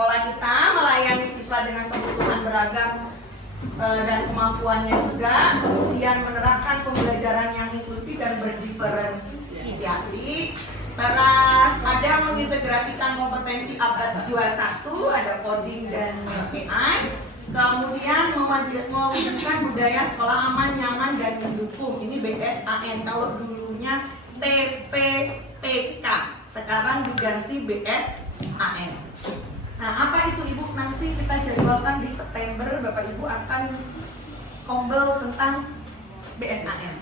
Sekolah kita melayani siswa dengan kebutuhan beragam dan kemampuannya juga, kemudian menerapkan pembelajaran yang inklusif dan berdiferensiasi. Terus ada mengintegrasikan kompetensi abad 21, ada coding dan AI. Kemudian mewujudkan budaya sekolah aman, nyaman, dan mendukung. Ini BSAN, kalau dulunya TPPK, sekarang diganti BSAN. Nah, apa itu Ibu? Nanti kita jadwalkan di September, Bapak Ibu akan kombel tentang BSAN.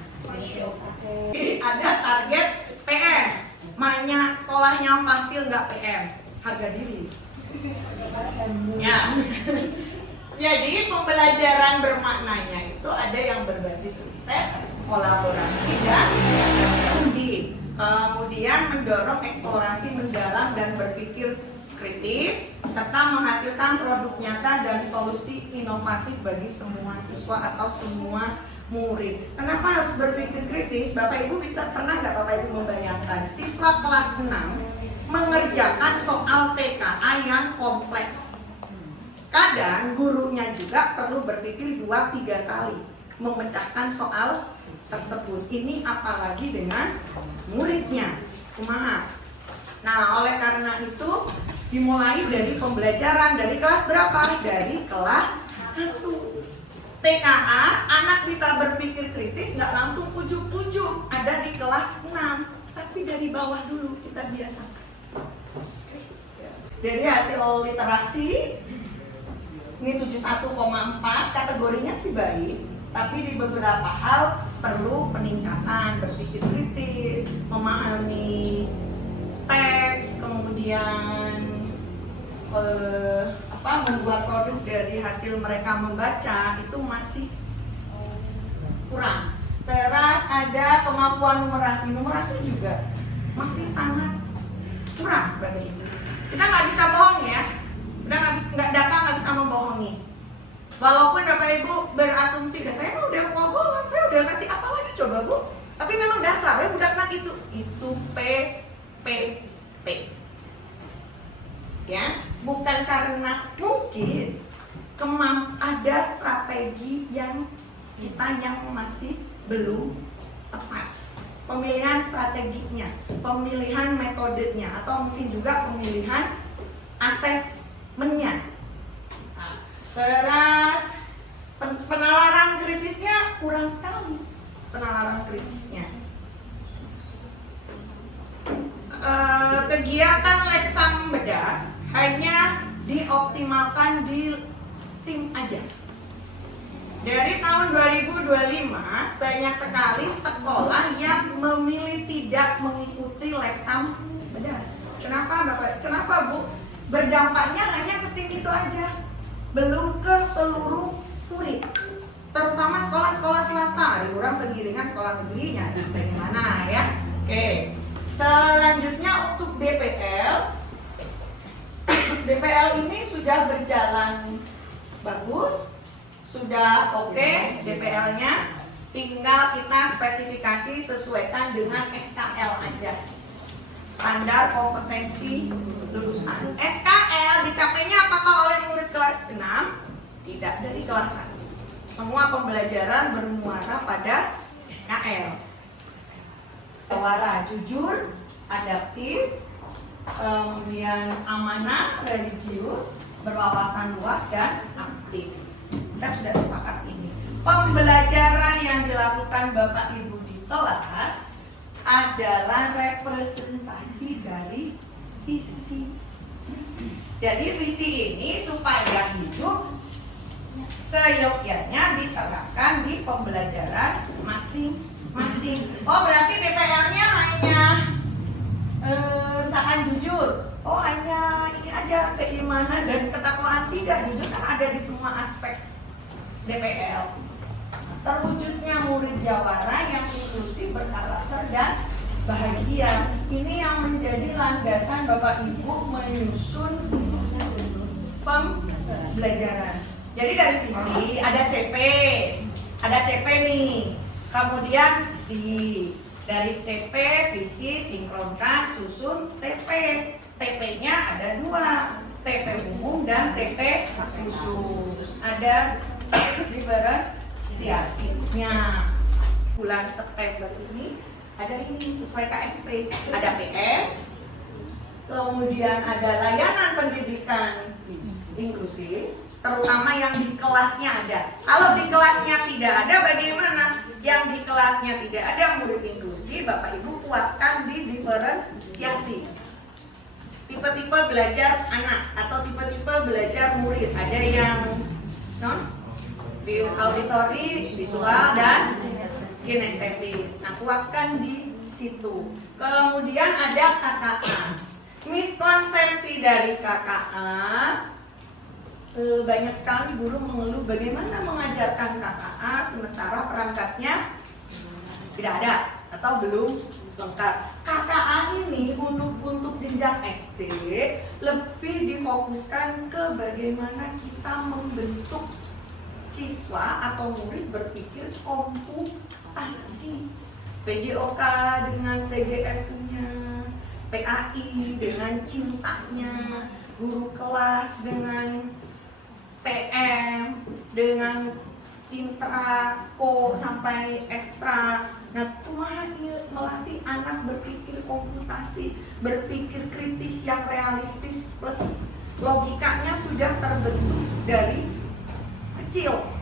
Ada target PM, mainnya sekolahnya fasil nggak PM, harga diri. Ya. Jadi pembelajaran bermaknanya itu ada yang berbasis riset, kolaborasi, dan adaptasi. Kemudian mendorong eksplorasi mendalam dan berpikir kritis, serta menghasilkan produk nyata dan solusi inovatif bagi semua siswa atau semua murid. Kenapa harus berpikir kritis? Bapak Ibu pernah nggak Bapak Ibu membayangkan siswa kelas 6 mengerjakan soal TKA yang kompleks? Kadang gurunya juga perlu berpikir 2-3 kali memecahkan soal tersebut. Ini apalagi dengan muridnya. Kumaha. Nah, oleh karena itu dimulai dari pembelajaran dari kelas berapa? Dari kelas 1. TKA, anak bisa berpikir kritis, nggak langsung ujuk-ujuk ada di kelas 6, tapi dari bawah dulu kita biasakan. Dari hasil literasi ini 71,4, kategorinya sih baik, tapi di beberapa hal perlu peningkatan, berpikir kritis, memahami teks, kemudian membuat produk dari hasil mereka membaca itu masih kurang. Terus ada kemampuan numerasi juga masih sangat kurang bagi Ibu. Kita nggak bisa bohong ya. Data nggak bisa membohongi. Walaupun Bapak Ibu berasumsi, saya mah udah pol-polan, saya udah kasih apa lagi coba Bu? Tapi memang dasarnya budak nak itu PPT. Ya, bukan karena mungkin ada strategi yang masih belum tepat. Pemilihan strateginya, pemilihan metodenya, atau mungkin juga pemilihan asesmennya. Nah, terus penalaran kritisnya kurang sekali. Penalaran kritisnya. Kegiatan leksam bedas hanya dioptimalkan di tim aja. Dari tahun 2025 banyak sekali sekolah yang memilih tidak mengikuti leksam bedas. Kenapa Bapak? Kenapa Bu? Berdampaknya hanya ke tim itu aja, belum ke seluruh murid. Terutama sekolah-sekolah swasta, ada orang kegiringan sekolah negerinya, bagaimana ya? Oke. Selanjutnya untuk BPL. BPL ini sudah berjalan bagus, sudah oke DPL-nya, tinggal kita spesifikasi sesuaikan dengan SKL aja, standar kompetensi lulusan. SKL dicapainya apakah oleh murid kelas 6? Tidak, dari kelas 1. Semua pembelajaran bermuara pada SKL. Jawara, jujur, adaptif, kemudian amanah, religius, berwawasan luas, dan aktif. Kita sudah sepakat ini. Pembelajaran yang dilakukan Bapak Ibu di kelas adalah representasi dari visi. Jadi visi ini supaya hidup seyogyanya diterapkan di pembelajaran masing-masing. Oh, berarti BPL-nya hanya misalkan jujur. Oh, hanya ini aja, keimanan dan ketakwaan. Tidak, jujur kan ada di semua aspek BPL. Terwujudnya murid jawara yang inklusif, berkarakter, dan bahagia. Ini yang menjadi landasan Bapak Ibu menyusun pembelajaran. Jadi dari visi ada CP nih. Kemudian visi. Dari CP, visi, sinkronkan, susun TP. TP-nya ada 2. TP umum dan TP khusus. Ada diferensiasinya. Bulan September ini ada ini sesuai KSP, ada PM, kemudian ada layanan pendidikan inklusif, terutama yang di kelasnya ada. Kalau di kelasnya tidak ada, bagaimana? Yang di kelasnya tidak ada murid inklusi, Bapak Ibu kuatkan di diferensiasi. Tipe-tipe belajar anak atau tipe-tipe belajar murid. Ada yang auditori, visual, dan kinestetis. Nah, kuatkan di situ. Kemudian ada KKA. Miskonsepsi dari KKA, banyak sekali guru mengeluh bagaimana mengajarkan KKA sementara perangkatnya tidak ada atau belum lengkap. KKA ini untuk jenjang SD lebih difokuskan ke bagaimana kita membentuk siswa atau murid berpikir komputasi. PJOK dengan TGF-nya, PAI dengan cintanya, guru kelas dengan PM, dengan intra, sampai ekstra. Nah, itu melatih anak berpikir komputasi, berpikir kritis yang realistis plus logikanya sudah terbentuk dari kecil,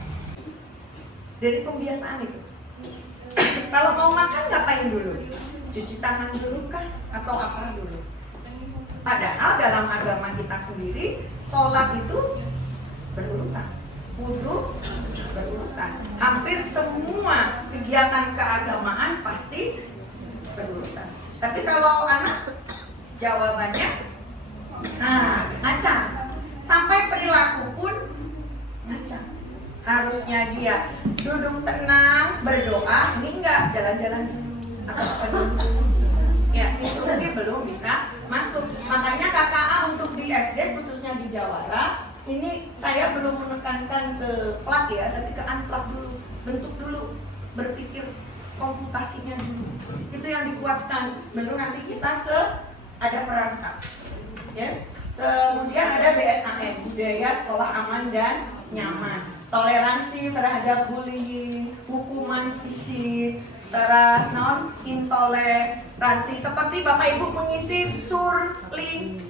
dari pembiasaan itu. Kalau mau makan ngapain dulu? Cuci tangan dulu kah? Atau apa dulu? Padahal dalam agama kita sendiri, sholat itu berurutan, wudu berurutan. Hampir semua kegiatan keagamaan pasti berurutan. Tapi kalau anak, jawabannya ngacang. Sampai perilaku pun ngacang. Harusnya dia duduk tenang, berdoa, ini enggak, jalan-jalan dulu atau apa dulu. Ya, instruksi belum bisa masuk. Makanya KKA untuk di SD khususnya di Jawara, ini saya belum menekankan ke plat ya, tapi ke unplat dulu, bentuk dulu, berpikir komputasinya dulu. Itu yang dikuatkan. Baru nanti kita ke ada perangkat. Ya. Kemudian ada BSAN, budaya sekolah aman dan nyaman. Toleransi terhadap bullying, hukuman fisik, terus intoleransi. Seperti Bapak Ibu mengisi surli.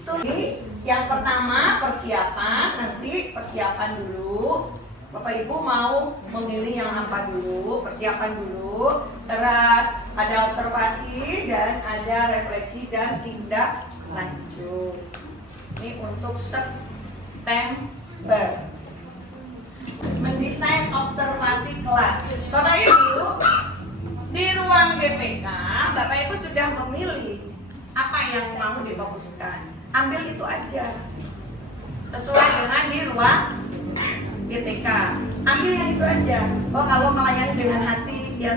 Yang pertama persiapan, nanti persiapan dulu. Bapak Ibu mau memilih yang apa dulu? Persiapan dulu. Terus ada observasi dan ada refleksi dan tindak lanjut. Ini untuk September. Mendesain observasi kelas. Bapak Ibu, di ruang GPK, Bapak Ibu sudah memilih apa yang mau difokuskan. Ambil itu aja. Sesuai dengan di ruang GTK. Ambil yang itu aja. Oh, kalau melayani dengan hati, ya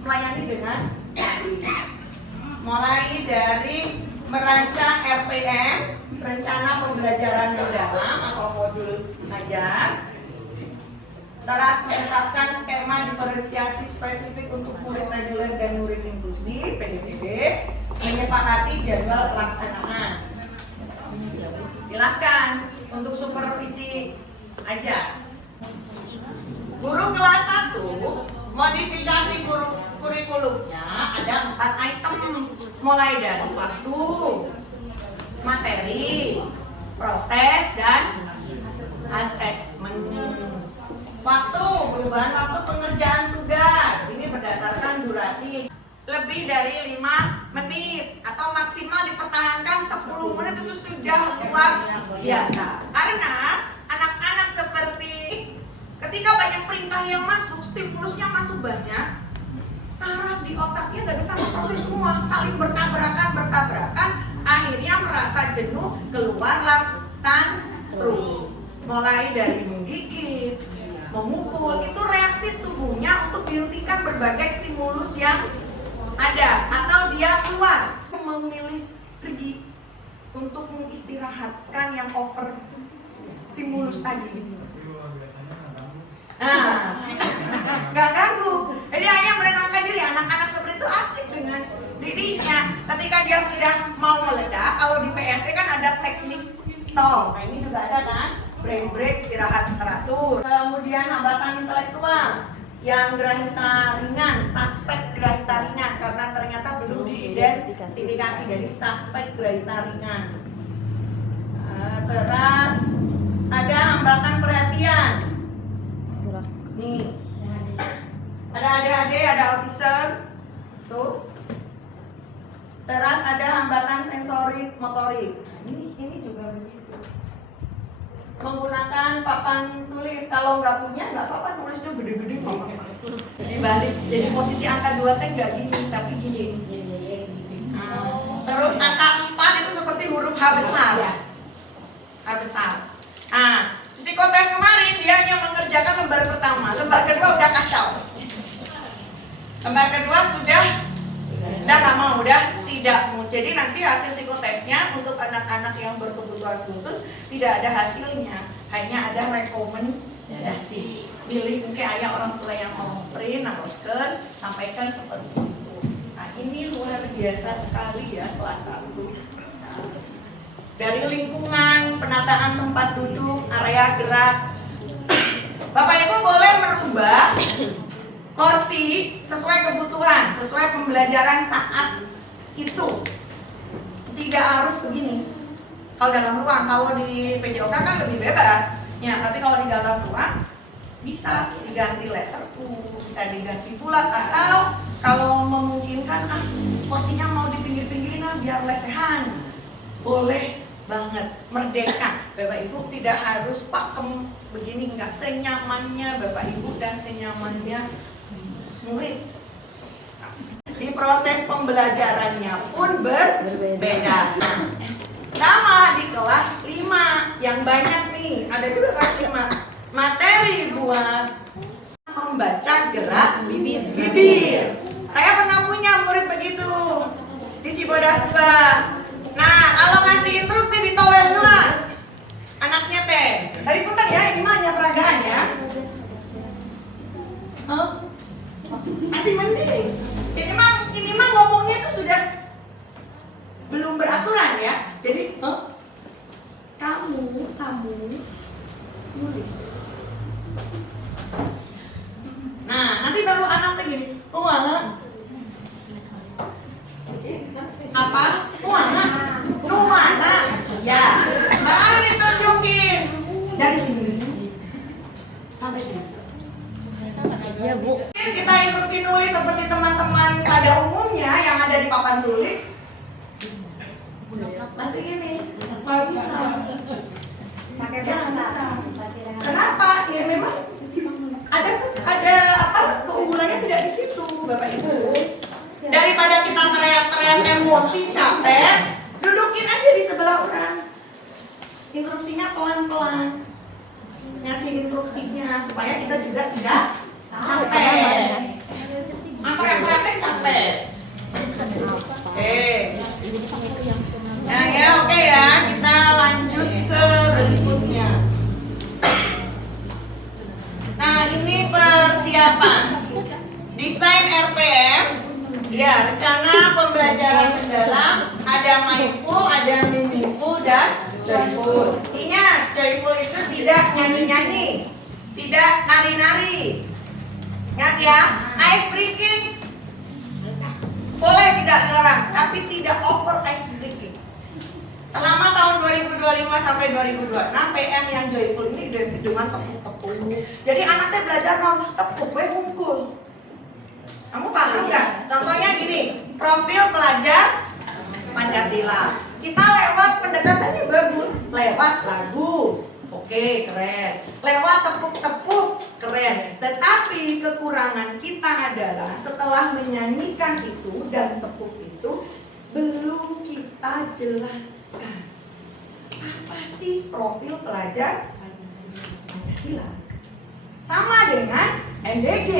melayani dengan hati. Mulai dari merancang RPM, rencana pembelajaran mendalam atau modul ajar. Terus menetapkan skema diferensiasi spesifik untuk murid reguler dan murid inklusi (PDPD), menyepakati jadwal pelaksanaan. Silakan untuk supervisi aja. Guru kelas 1, modifikasi kurikulumnya ada 4 item, mulai dari waktu, materi, proses, dan asesmen. Waktu, perubahan waktu pengerjaan tugas. Ini berdasarkan durasi lebih dari 5 menit atau maksimal dipertahankan 10 menit itu sudah luar biasa. Karena anak-anak seperti ketika banyak perintah yang masuk, stimulusnya masuk banyak, saraf di otaknya nggak bisa memproses semua, saling bertabrakan, akhirnya merasa jenuh, keluarlah tantrum. Mulai dari menggigit, memukul, itu reaksi tubuhnya untuk dihentikan berbagai stimulus yang ada, atau dia keluar memilih pergi untuk mengistirahatkan yang over stimulus tadi. Gak ganggu. Jadi hanya menenangkan diri. Anak-anak seperti itu asik dengan dirinya. Ketika dia sudah mau meledak, kalau di PSD kan ada teknik stop. Nah ini juga ada kan, brain break, istirahat teratur. Kemudian hambatan intelektual yang grahita ringan, suspek grahita ringan karena ternyata belum diidentifikasi, jadi suspek grahita ringan. Terus ada hambatan perhatian. Nih, ada ADHD, ada autism, tuh. Terus ada hambatan sensorik motorik. Ini juga begitu. Menggunakan papan tulis, kalau nggak punya nggak apa-apa, tulisnya gede-gede nggak apa-apa. Dibalik, jadi posisi angka 2 teh nggak gini, tapi gini. Terus angka 4 itu seperti huruf H besar. H besar. Nah, psikotes kemarin dia hanya mengerjakan lembar pertama, lembar kedua udah kacau. Lembar kedua sudah nggak mau, udah tidak mau. Jadi nanti hasil psikotesnya untuk anak-anak yang berkebutuhan khusus tidak ada hasilnya, hanya ada rekomendasi. Pilih mungkin ayah orang tua yang mau print atau scan, sampaikan seperti itu. Nah ini luar biasa sekali ya kelas 1. Dari lingkungan, penataan tempat duduk, area gerak. Bapak Ibu boleh merubah kursi sesuai kebutuhan, sesuai pembelajaran saat itu. Tidak harus begini. Kalau dalam ruang, kalau di PJOK kan lebih bebas. Ya, tapi kalau di dalam ruang bisa diganti letter U, bisa diganti bulat, atau kalau memungkinkan kursinya mau di pinggir-pinggirin biar lesehan. Boleh banget, merdeka. Bapak Ibu tidak harus pakem begini, enggak, senyamannya Bapak Ibu dan senyamannya murid. Di proses pembelajarannya pun berbeda. Sama di kelas 5 yang banyak nih, ada juga kelas 5. Materi buat membaca gerak bibir. Saya pernah punya murid begitu di Cibodas juga. Nah, kalau ngasih instruksi ditowel dulu anaknya teh. Tadi punten ya, ini mah hanya peragaan ya. Masih mending. Ini mah ngomongnya itu sudah belum beraturan ya. Jadi, kamu nulis. Nah, nanti baru anak teh gini. Apa? Mana? Ya. Baru ditunjukin dari sini sampai sini. Ya, Bu. Kita instruksi nulis seperti teman-teman pada umumnya yang ada di papan tulis. Masih gini. Kalau bisa. Pakai bahasa. Kenapa? Ya memang ada keunggulannya tidak di situ, Bapak Ibu. Daripada kita teriak-teriak emosi, capek, dudukin aja di sebelah orang. Instruksinya pelan-pelan. Ngasih instruksinya supaya kita juga tidak capek. Teriak-teriak capek. Oke. Nah ya, oke ya, kita lanjut ke berikutnya. Nah ini persiapan desain RPM. Ya, rencana pembelajaran mendalam. Ada mindful, ada meaningful, dan joyful. Ingat, joyful itu tidak nyanyi-nyanyi, tidak nari-nari. Ingat ya, ice breaking boleh tidak dilarang, tapi tidak over ice breaking. Selama tahun 2025 sampai 2026, PM yang joyful ini dengan tepuk-tepuk. Jadi anaknya belajar tepuk, hungkul. Kamu paham nggak? Contohnya gini, profil pelajar Pancasila. Kita lewat pendekatannya bagus, lewat lagu, oke, keren. Lewat tepuk-tepuk, keren. Tetapi kekurangan kita adalah setelah menyanyikan itu dan tepuk itu, belum kita jelaskan apa sih profil pelajar Pancasila. Sama dengan MBG.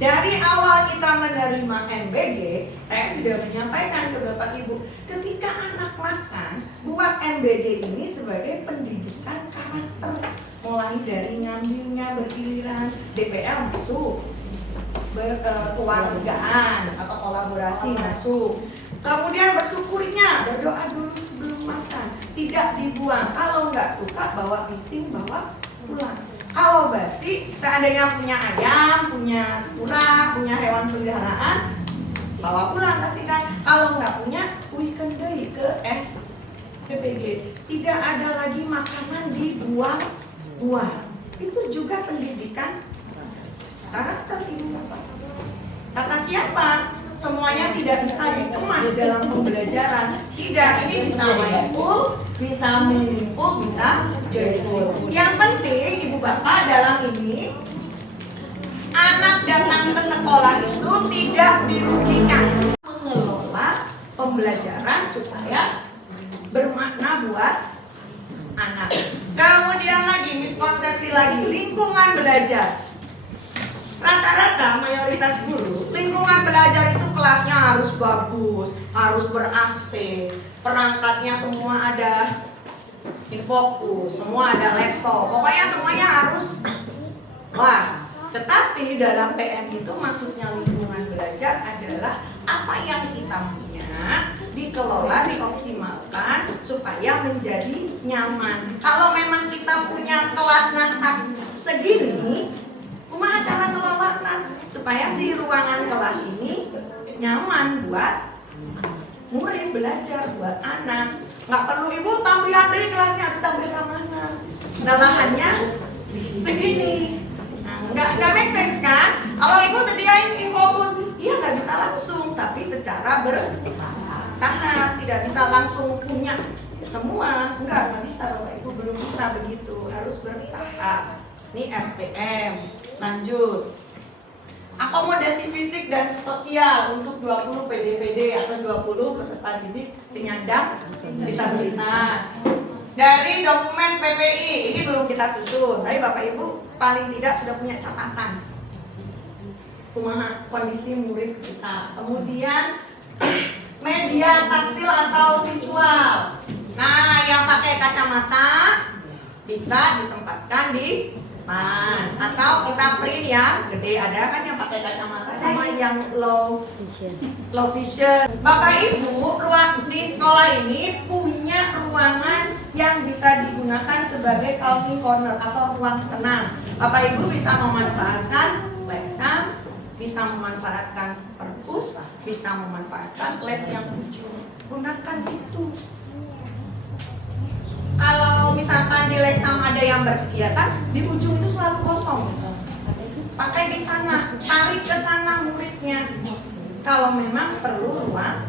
Dari awal kita menerima MBG, saya sudah menyampaikan ke Bapak Ibu, ketika anak makan, buat MBG ini sebagai pendidikan karakter. Mulai dari ngambilnya bergiliran, DPL masuk, kewargaan atau kolaborasi masuk. Kemudian bersyukurnya, berdoa dulu sebelum makan. tidak dibuang. Kalau nggak suka bawa pisting, bawa pulang. Kalau basi, seandainya punya ayam, punya kura, punya hewan peliharaan, bawa pulang kasihkan. Kalau nggak punya, weekend day ke SPPG. Tidak ada lagi makanan dibuang-buang. Itu juga pendidikan karakter ibu bapak. Kata siapa? Semuanya tidak bisa dikemas dalam pembelajaran. Tidak, ini bisa mindful, bisa meaningful, bisa joyful. Yang penting ibu bapak dalam ini, anak datang ke sekolah itu tidak dirugikan. Mengelola pembelajaran supaya bermakna buat anak. Kemudian lagi, miskonsepsi lagi, lingkungan belajar. Rata-rata mayoritas guru, lingkungan belajar itu kelasnya harus bagus, harus ber-AC, perangkatnya semua ada infokus, semua ada laptop, pokoknya semuanya harus wah. Tetapi dalam PM itu maksudnya lingkungan belajar adalah apa yang kita punya dikelola, dioptimalkan supaya menjadi nyaman. Kalau memang kita punya kelas nasak segini, kumaha cara ngelolana supaya si ruangan kelas ini nyaman buat murid belajar, buat anak. Nggak perlu ibu tambahan dari kelasnya, ditambah ke mana? Nah, lahannya segini. Nggak make sense kan? Kalau ibu sediain infokus, iya nggak bisa langsung, tapi secara bertahap, tidak bisa langsung punya semua. Nggak bisa bapak ibu, belum bisa begitu, harus bertahap. Ini RPM, lanjut. Akomodasi fisik dan sosial untuk 20 PDPD atau 20 peserta didik penyandang disabilitas. Dari dokumen PPI, ini belum kita susun, tapi bapak ibu paling tidak sudah punya catatan kumaha kondisi murid kita. Kemudian media taktil atau visual. Nah, yang pakai kacamata bisa ditempatkan di depan, atau kita print yang gede. Ada kan yang pakai kacamata sama yang low vision. Bapak ibu, ruang di sekolah ini punya ruangan yang bisa digunakan sebagai calming corner atau ruang tenang. Bapak ibu bisa memanfaatkan lexam, bisa memanfaatkan perpus, bisa memanfaatkan lab yang ujung. Gunakan itu. Kalau misalkan di lexam ada yang berkegiatan, di ujung itu selalu kosong. Pakai di sana, tarik ke sana muridnya. Kalau memang perlu ruang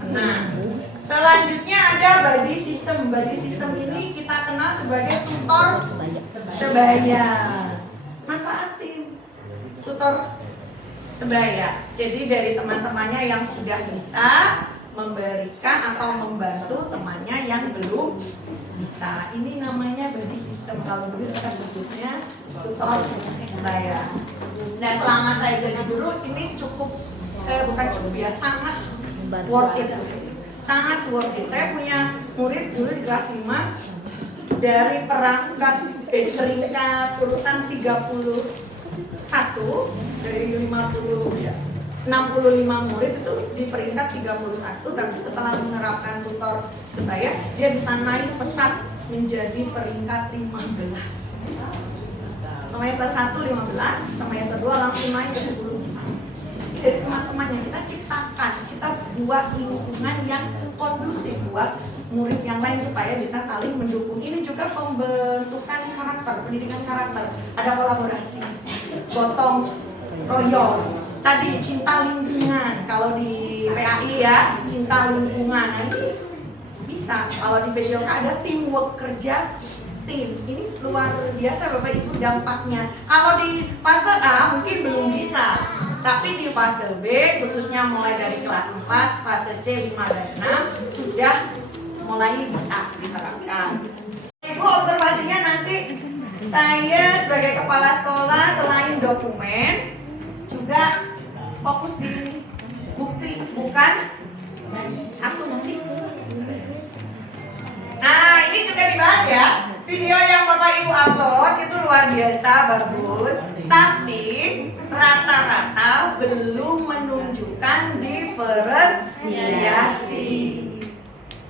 tenang. Selanjutnya ada body system. Body system ini kita kenal sebagai tutor sebaya. Manfaatin tutor sebaya. Jadi dari teman-temannya yang sudah bisa memberikan atau membantu temannya yang belum bisa. Ini namanya body system. Kalau dulu kita sebutnya tutor sebaya. Dan selama saya jadi guru ini cukup bukan cukup ya, sangat worth it. Sangat worth it. Saya punya murid dulu di kelas 5 dari peringkat urutan 31 dari 65 murid itu di peringkat 31, tapi setelah menerapkan tutor sebaya dia bisa naik pesat menjadi peringkat 15. Semester 1 15, semester 2 langsung naik ke 10 besar. Dari teman-teman yang kita ciptakan, kita buat lingkungan yang kondusif buat murid yang lain supaya bisa saling mendukung. Ini juga pembentukan karakter, pendidikan karakter. Ada kolaborasi, gotong royong. Tadi cinta lingkungan, kalau di PAI ya cinta lingkungan. Nah, ini bisa. Kalau di PJOK ada teamwork, kerja tim. Ini luar biasa Bapak Ibu dampaknya. Kalau di fase A mungkin belum bisa, tapi di fase B khususnya mulai dari kelas 4, fase C 5 dan 6 sudah mulai bisa diterapkan. Ibu observasinya nanti saya sebagai kepala sekolah selain dokumen juga fokus di bukti, bukan asumsi. Nah, ini juga dibahas ya. Video yang Bapak Ibu upload itu luar biasa bagus, tapi rata-rata belum menunjukkan diferensiasi.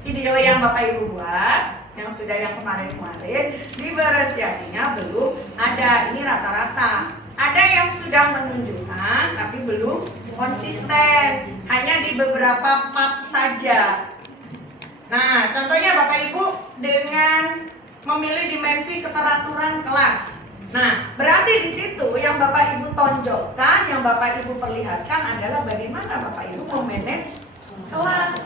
Video yang Bapak Ibu buat yang sudah yang kemarin-kemarin diferensiasinya belum ada. Ini rata-rata. Ada yang sudah menunjukkan tapi belum konsisten, hanya di beberapa part saja. Nah, contohnya Bapak Ibu dengan memilih dimensi keteraturan kelas. Nah, berarti di situ yang Bapak Ibu tonjolkan, yang Bapak Ibu perlihatkan adalah bagaimana Bapak Ibu memanage kelas.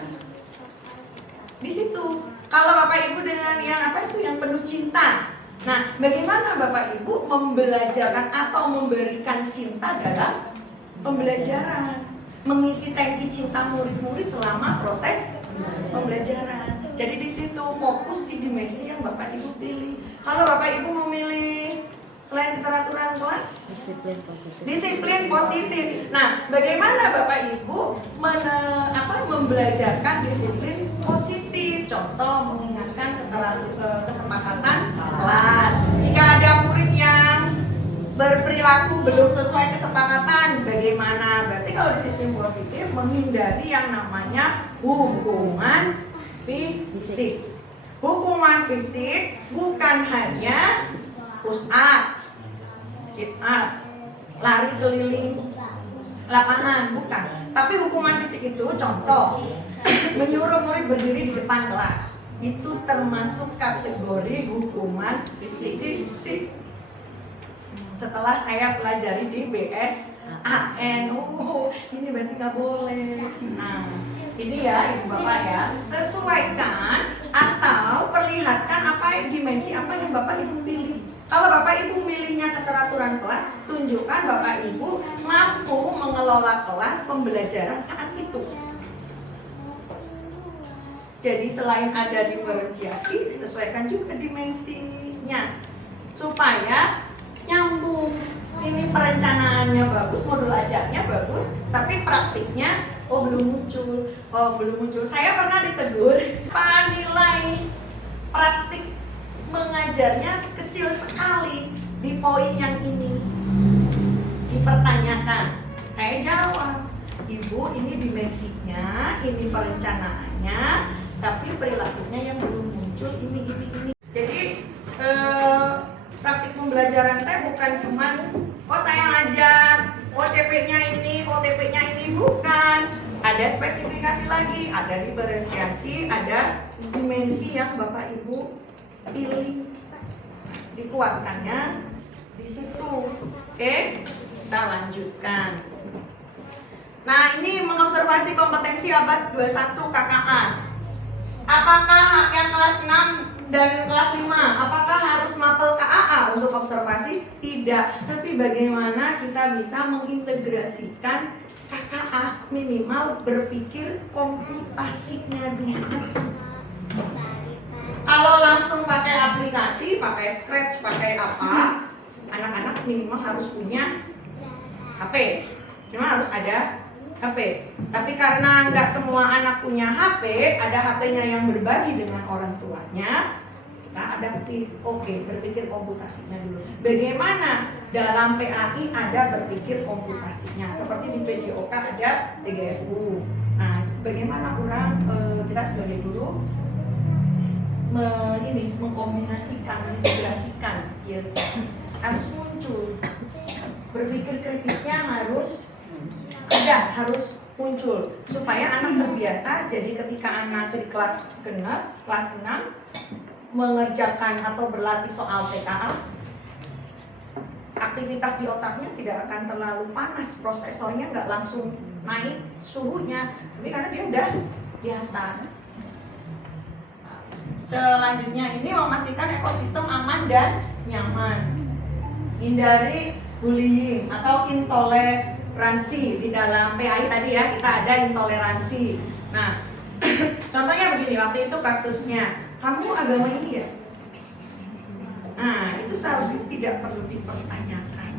Di situ. Kalau Bapak Ibu dengan yang apa itu yang penuh cinta. Nah, bagaimana Bapak Ibu membelajarkan atau memberikan cinta dalam pembelajaran, mengisi tangki cinta murid-murid selama proses pembelajaran. Jadi di situ fokus di dimensi yang Bapak Ibu pilih. Kalau Bapak Ibu memilih selain keteraturan kelas, disiplin positif. Nah, bagaimana Bapak Ibu membelajarkan disiplin positif? Contoh, mengingatkan kesepakatan kelas. Jika ada murid yang berperilaku belum sesuai kesepakatan, bagaimana? Berarti kalau disiplin positif menghindari yang namanya hukuman fisik. Hukuman fisik bukan hanya push up, sit up, lari keliling lapangan, bukan. Tapi hukuman fisik itu contoh menyuruh murid berdiri di depan kelas. Itu termasuk kategori hukuman fisik. Setelah saya pelajari di BSAN, ini berarti nggak boleh. Nah, ini ya Ibu Bapak ya, sesuaikan atau perlihatkan apa dimensi apa yang Bapak Ibu pilih. Kalau Bapak Ibu milihnya keteraturan kelas, tunjukkan Bapak Ibu mampu mengelola kelas pembelajaran saat itu. Jadi selain ada diferensiasi, disesuaikan juga dimensinya supaya nyambung. Ini perencanaannya bagus, modul ajarnya bagus, tapi praktiknya belum muncul. Saya pernah ditegur, Pak, nilai praktik mengajarnya kecil sekali di poin yang ini. Dipertanyakan. Saya jawab, Ibu, ini dimensinya, ini perencanaannya, tapi perilakunya yang belum muncul ini. Jadi praktik pembelajaran teh bukan cuman saya ngajar, OCP-nya ini, OTP-nya ini, bukan. Ada spesifikasi lagi, ada diferensiasi, ada dimensi yang Bapak Ibu pilih. Dikuatkannya di situ. Oke, kita lanjutkan. Nah, ini mengobservasi kompetensi abad 21 KKA. Apakah yang kelas 6 dan kelas 5 apakah harus mapel KAA untuk observasi? Tidak, tapi bagaimana kita bisa mengintegrasikan KKA, minimal berpikir komputasinya dulu. Kalau langsung pakai aplikasi, pakai Scratch, pakai apa, anak-anak minimal harus punya HP, minimal harus ada HP. Tapi karena nggak semua anak punya HP, ada HP-nya yang berbagi dengan orang tuanya, kita adaptif. Oke, berpikir komputasinya dulu. Bagaimana dalam PAI ada berpikir komputasinya? Seperti di PJOK ada TGFU. Nah, bagaimana kita sebagai guru mengkombinasikan, mengintegrasikan, ya, harus muncul. Berpikir kritisnya harus ada, harus muncul supaya anak terbiasa. Jadi ketika anak di kelas 6 mengerjakan atau berlatih soal TKA, aktivitas di otaknya tidak akan terlalu panas, prosesornya nggak langsung naik suhunya, tapi karena dia udah biasa. Selanjutnya ini memastikan ekosistem aman dan nyaman, hindari bullying atau intoleransi. Di dalam PAI tadi ya kita ada intoleransi. Nah, contohnya begini, waktu itu kasusnya, kamu agama ini ya? Nah, itu seharusnya tidak perlu dipertanyakan.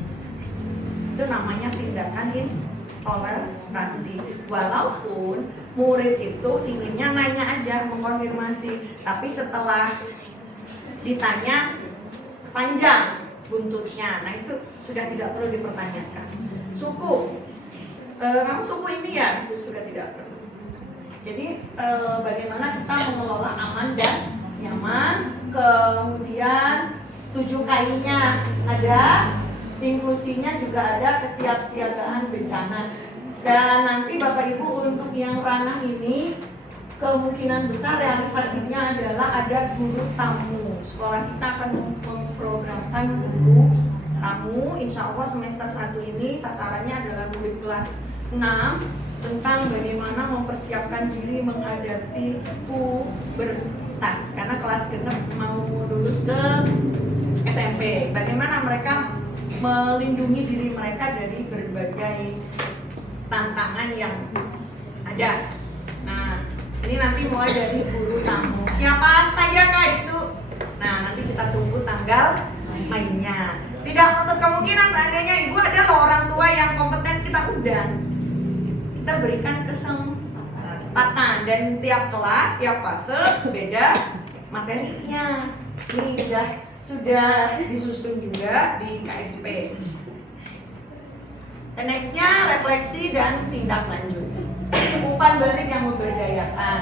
Itu namanya tindakan intoleransi. Walaupun murid itu inginnya nanya aja, mengkonfirmasi, tapi setelah ditanya panjang buntutnya, nah itu sudah tidak perlu dipertanyakan. Suku, kamu suku ini ya? Itu juga tidak perlu. Jadi bagaimana kita mengelola aman dan nyaman, kemudian 7 K-nya ada, inklusinya juga ada, kesiapsiagaan bencana. Dan nanti Bapak Ibu untuk yang ranah ini kemungkinan besar realisasinya adalah ada guru tamu. Sekolah kita akan memprogramkan guru tamu. Insya Allah semester 1 ini sasarannya adalah murid kelas 6 tentang bagaimana mempersiapkan diri menghadapi pubertas. Karena kelas genep mau lulus ke SMP. Bagaimana mereka melindungi diri mereka dari berbagai tantangan yang ada. Nah, ini nanti mulai dari guru tamu. Siapa saja kah itu? Nah, nanti kita tunggu tanggal mainnya. Tidak menutup kemungkinan seandainya ibu ada loh orang tua yang kompeten, kita undang. Kita berikan kesempatan dan tiap kelas, tiap fase beda materinya. Ini sudah disusun juga di KSP. Dan nextnya refleksi dan tindak lanjut. Umpan balik yang memberdayakan.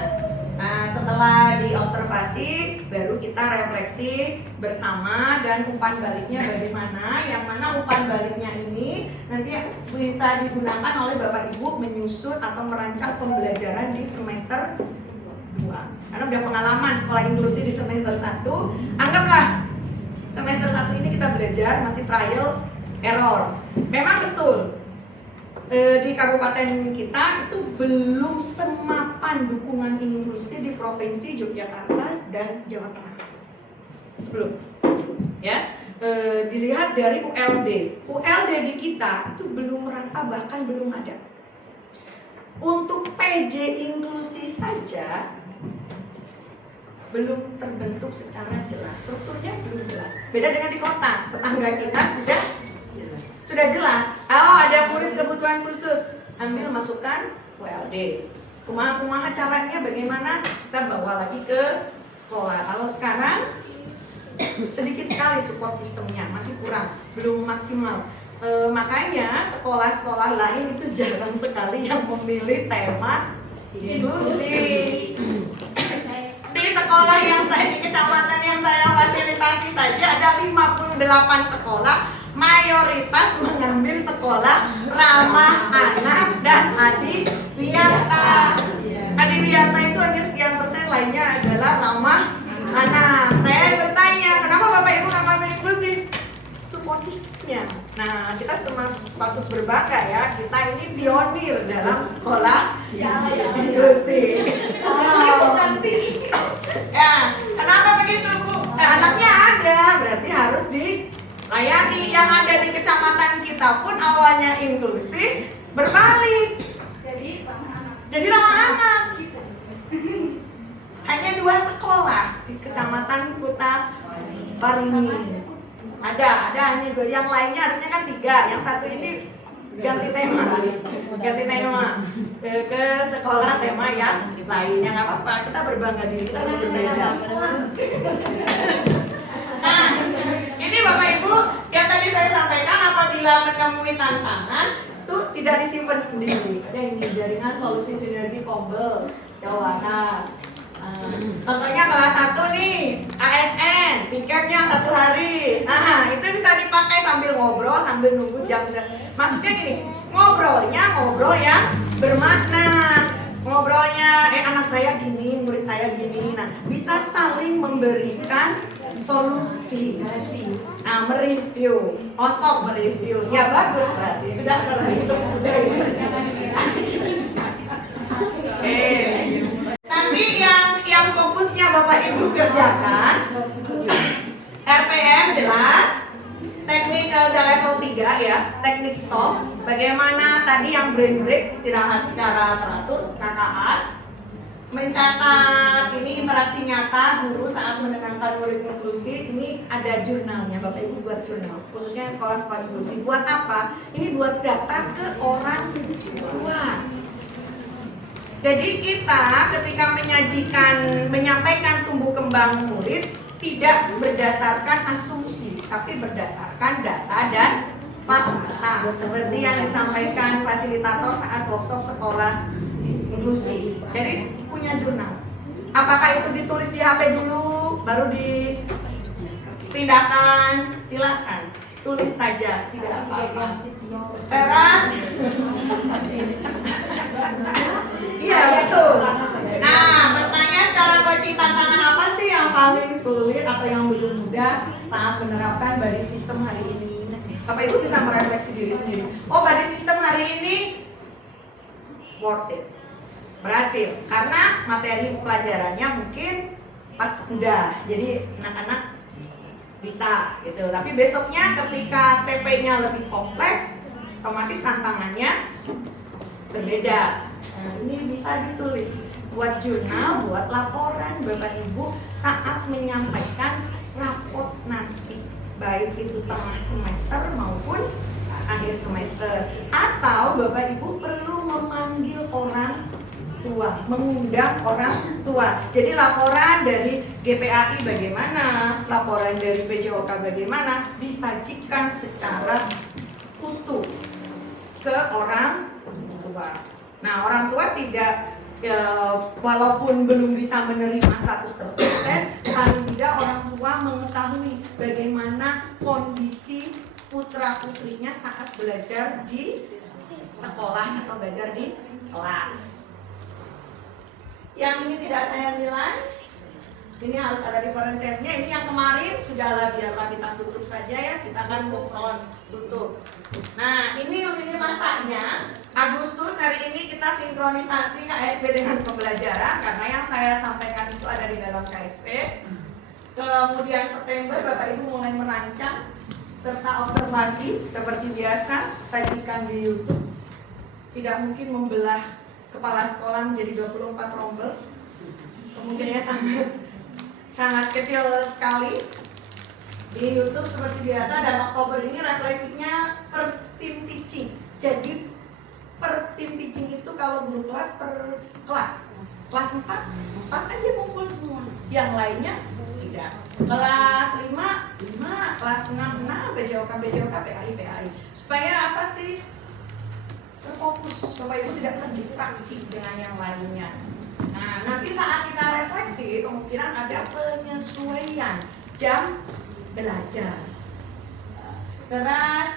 Nah, setelah diobservasi, baru kita refleksi bersama dan umpan baliknya bagaimana. Yang mana umpan baliknya ini nanti bisa digunakan oleh Bapak Ibu menyusun atau merancang pembelajaran di semester 2. Karena udah pengalaman sekolah inklusi di semester 1, anggaplah semester 1 ini kita belajar masih trial error. Memang betul di kabupaten kita itu belum semapan dukungan inklusi di provinsi Yogyakarta dan Jawa Tengah. Belum. Ya. Dilihat dari ULD di kita itu belum merata, bahkan belum ada. Untuk PJ inklusi saja belum terbentuk secara jelas, strukturnya belum jelas. Beda dengan di kota, tetangga kita sudah jelas. Oh, ada murid kebutuhan khusus, ambil masukkan ULD. Kumaha caranya bagaimana kita bawa lagi ke sekolah. Kalau sekarang sedikit sekali support sistemnya, masih kurang, belum maksimal. Makanya sekolah-sekolah lain itu jarang sekali yang memilih tema inklusi. Di sekolah yang saya, di kecamatan yang saya fasilitasi saja ada 58 sekolah, mayoritas mengambil sekolah ramah anak dan adiwiyata. Adiwiyata itu hanya sekian persen, lainnya adalah ramah anak. Saya bertanya, kenapa Bapak Ibu nggak ambil inklusi? Support sistemnya. Nah, kita termasuk patut berbangga ya, kita ini pionir dalam sekolah inklusi. Ya, kenapa begitu Bu? Anaknya ada, berarti harus dilayani. Yang ada di kecamatan kita pun awalnya inklusi, berbalik jadi ramah anak. Hanya 2 sekolah di kecamatan Kuta Parini. Ada hanya 2, yang lainnya harusnya kan 3, yang satu ini ganti tema ke sekolah tema yang lainnya. Nggak apa-apa, kita berbangga diri, kita harus berbeda. Nah, ini Bapak Ibu yang tadi saya sampaikan, apabila menemui tantangan tuh tidak disimpan sendiri. Ada ini jaringan solusi sinergi Pombel Jawa Barat. Contohnya salah satu nih, ASN, piketnya 1 hari. Nah, itu bisa dipakai sambil ngobrol, sambil nunggu jam. Maksudnya gini, ngobrol yang bermakna. Ngobrolnya, anak saya gini, murid saya gini. Nah, bisa saling memberikan solusi. Nah, mereview, osok mereview. Ya bagus berarti, sudah terhitung, sudah. Nanti yang fokusnya Bapak Ibu kerjakan, RPM jelas, teknik udah level 3 ya, teknik stop. Bagaimana tadi yang brain break, istirahat secara teratur, KKA. Mencatat ini interaksi nyata guru saat menenangkan murid inklusi. Ini ada jurnalnya, Bapak Ibu buat jurnal, khususnya sekolah-sekolah inklusi. Buat apa? Ini buat data ke orang tua. Jadi kita ketika menyampaikan tumbuh kembang murid tidak berdasarkan asumsi, tapi berdasarkan data dan fakta. Seperti yang disampaikan fasilitator saat workshop sekolah inklusi. Jadi punya jurnal. Apakah itu ditulis di HP dulu, baru dipindahkan, silakan tulis saja, tidak apa-apa. Teras. Iya betul. Nah, bertanya secara coaching, tantangan apa sih yang paling sulit atau yang belum mudah saat menerapkan body system hari ini? Bapak Ibu bisa merefleksi diri sendiri. Oh, body system hari ini worth it, berhasil karena materi pelajarannya mungkin pas mudah, jadi anak-anak bisa gitu. Tapi besoknya ketika TP-nya lebih kompleks, otomatis tantangannya berbeda. Nah, ini bisa ditulis buat jurnal, buat laporan Bapak Ibu saat menyampaikan rapot nanti, baik itu tengah semester maupun akhir semester. Atau Bapak Ibu perlu memanggil orang tua, mengundang orang tua. Jadi laporan dari GPAI bagaimana, laporan dari PJOK bagaimana, disajikan secara utuh ke orang tua. Nah, orang tua tidak walaupun belum bisa menerima 100%, paling tidak orang tua mengetahui bagaimana kondisi putra putrinya saat belajar di sekolah atau belajar di kelas. Yang ini tidak saya nilai, ini harus ada diferensiasinya. Ini yang kemarin sudahlah, biarlah kita tutup saja ya, kita akan move on, tutup. Nah, ini lini masanya Agustus hari ini kita sinkronisasi KSP dengan pembelajaran karena yang saya sampaikan itu ada di dalam KSP. Kemudian September Bapak Ibu mulai merancang serta observasi seperti biasa, sajikan di YouTube. Tidak mungkin membelah kepala sekolah menjadi 24 rombel, kemungkinannya sangat kecil sekali. Di YouTube seperti biasa, dan Oktober ini refleksinya per tim teaching. Jadi per tim teaching itu kalau guru kelas per kelas 4 aja kumpul semua, yang lainnya tidak. Kelas 5, kelas 6, BJOK, PAI. Supaya apa sih? Terfokus, Bapak Ibu tidak terdistraksi dengan yang lainnya. Nah, nanti saat kita refleksi, kemungkinan ada penyesuaian jam belajar. Terus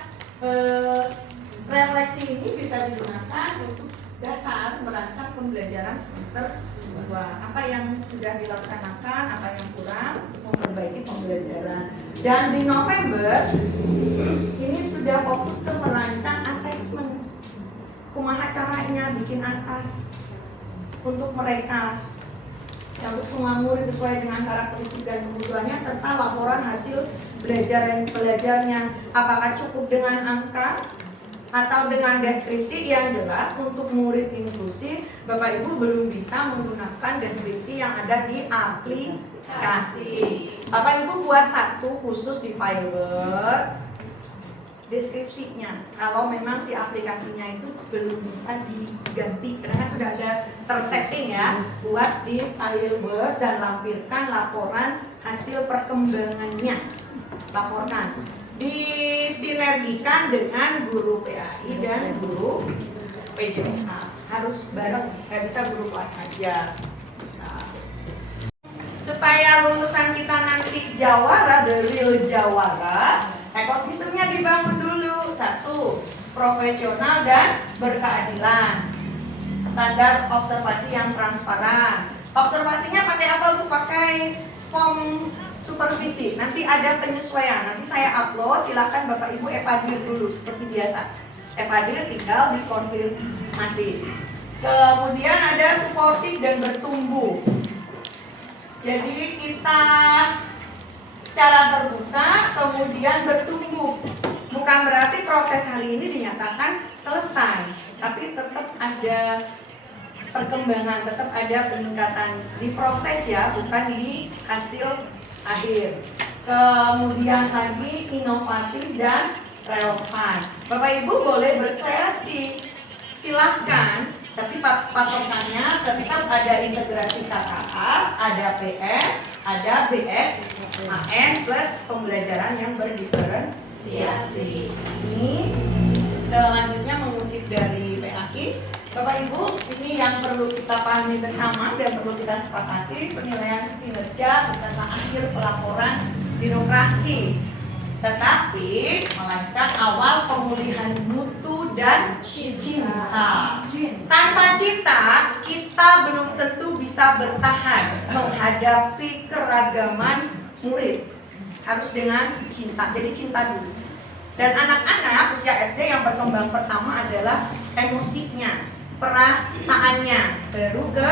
refleksi ini bisa digunakan untuk dasar merancang pembelajaran semester 2. Apa yang sudah dilaksanakan, apa yang kurang untuk memperbaiki pembelajaran. Dan di November ini sudah fokus ke merancang asesmen. Kumaha caranya bikin asas untuk mereka, ya, untuk semua murid sesuai dengan karakteristik dan kebutuhannya, serta laporan hasil belajarnya. Apakah cukup dengan angka atau dengan deskripsi yang jelas? Untuk murid inklusif, Bapak Ibu belum bisa menggunakan deskripsi yang ada di aplikasi. Bapak Ibu buat satu khusus di file Word, deskripsinya. Kalau memang si aplikasinya itu belum bisa diganti, karena kan sudah ada tersetting ya, buat di file Word dan lampirkan laporan hasil perkembangannya. Laporkan, disinergikan dengan guru PAI dan guru PJOK. Harus bareng, nggak bisa guru kelas aja. Nah, supaya lulusan kita nanti jawara, the real jawara, ekosistemnya dibangun dulu. 1, profesional dan berkeadilan. Standar observasi yang transparan. Observasinya pakai apa Bu? Pakai form supervisi. Nanti ada penyesuaian. Nanti saya upload, silakan Bapak Ibu evaluasi dulu seperti biasa. Evaluasi tinggal dikonfirmasi. Kemudian ada suportif dan bertumbuh. Jadi kita secara terbuka, kemudian bertumbuh. Bukan berarti proses hari ini dinyatakan selesai, tapi tetap ada perkembangan, tetap ada peningkatan di proses ya, bukan di hasil akhir. Kemudian lagi inovatif dan relevan. Bapak Ibu boleh berkreasi, silahkan, tapi patokannya tetap ada integrasi KKA, ada PM, ada BSAN plus pembelajaran yang berdiferensiasi. Ini selanjutnya mengutip dari PAI, Bapak Ibu, ini yang perlu kita pahami bersama dan perlu kita sepakati. Penilaian kinerja bukanlah akhir pelaporan birokrasi, tetapi melainkan awal pemulihan mutu dan cinta. Tanpa cinta, kita belum tentu bisa bertahan menghadapi keragaman murid. Harus dengan cinta, jadi cinta dulu. Dan anak-anak usia SD yang berkembang pertama adalah emosinya, perasaannya, baru ke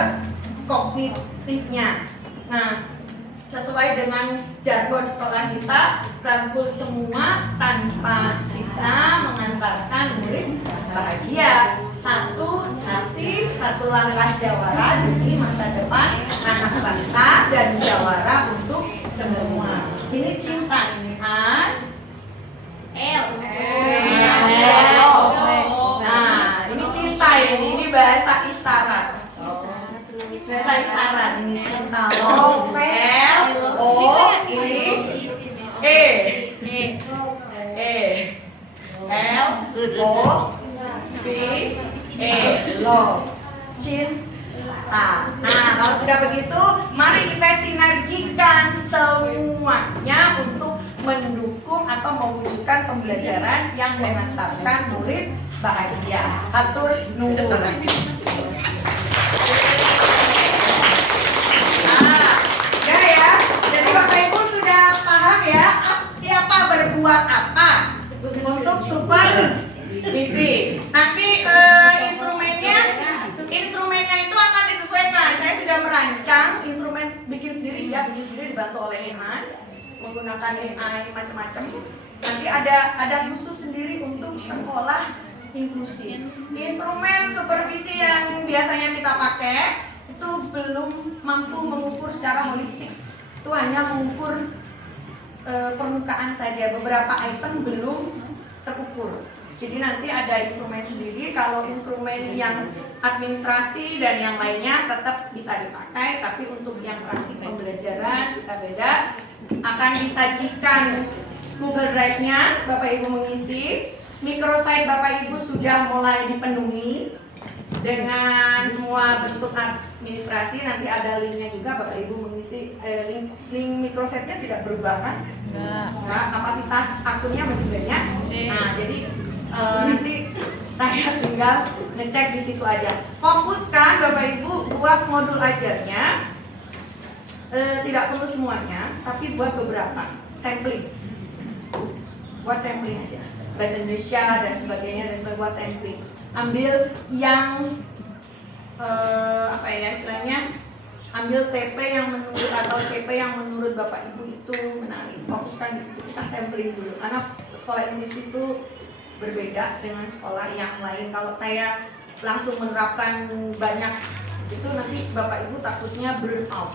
kognitifnya. Nah, sesuai dengan jargon sekolah kita, rangkul semua tanpa sisa, mengantarkan murid bahagia. Satu hati, satu langkah jawara demi masa depan anak bangsa dan jawara untuk semua. Ini cinta ini, Nah, ini cinta ini bahasa isyarat. Bahasa isyarat ini cinta. Cinta. Nah, kalau sudah begitu, mari kita sinergikan semuanya untuk mendukung atau mewujudkan pembelajaran yang mengantarkan murid bahagia. Atur nuhun. Ya. Jadi Bapak Ibu sudah paham ya siapa berbuat apa untuk supervisi. Nanti instrumennya itu akan disesuaikan. Saya sudah merancang instrumen bikin sendiri dibantu oleh AI, menggunakan AI macam-macam. Nanti ada khusus sendiri untuk sekolah inklusif. Instrumen supervisi yang biasanya kita pakai itu belum mampu mengukur secara holistik. Itu hanya mengukur permukaan saja. Beberapa item belum terukur. Jadi nanti ada instrumen sendiri. Kalau instrumen yang administrasi dan yang lainnya tetap bisa dipakai, tapi untuk yang praktik pembelajaran kita beda. Akan disajikan Google Drive-nya, Bapak Ibu mengisi. Microsite Bapak Ibu sudah mulai dipenuhi dengan semua bentuk administrasi. Nanti ada linknya juga, Bapak Ibu mengisi. Link microsite-nya tidak berubah kan? Enggak. Kapasitas akunnya masih banyak. Nah, jadi nanti saya tinggal ngecek di situ aja. Fokuskan Bapak Ibu buat modul ajarnya. Tidak perlu semuanya, tapi buat beberapa sampling. Buat sampling aja. Bahasa Indonesia dan sebagainya buat sampling. Ambil yang istilahnya, ambil TP yang menurut atau CP yang menurut Bapak Ibu itu menarik. Fokuskan di situ, kita sampling dulu. Karena sekolah Inggris itu berbeda dengan sekolah yang lain. Kalau saya langsung menerapkan banyak itu, nanti Bapak Ibu takutnya burn out.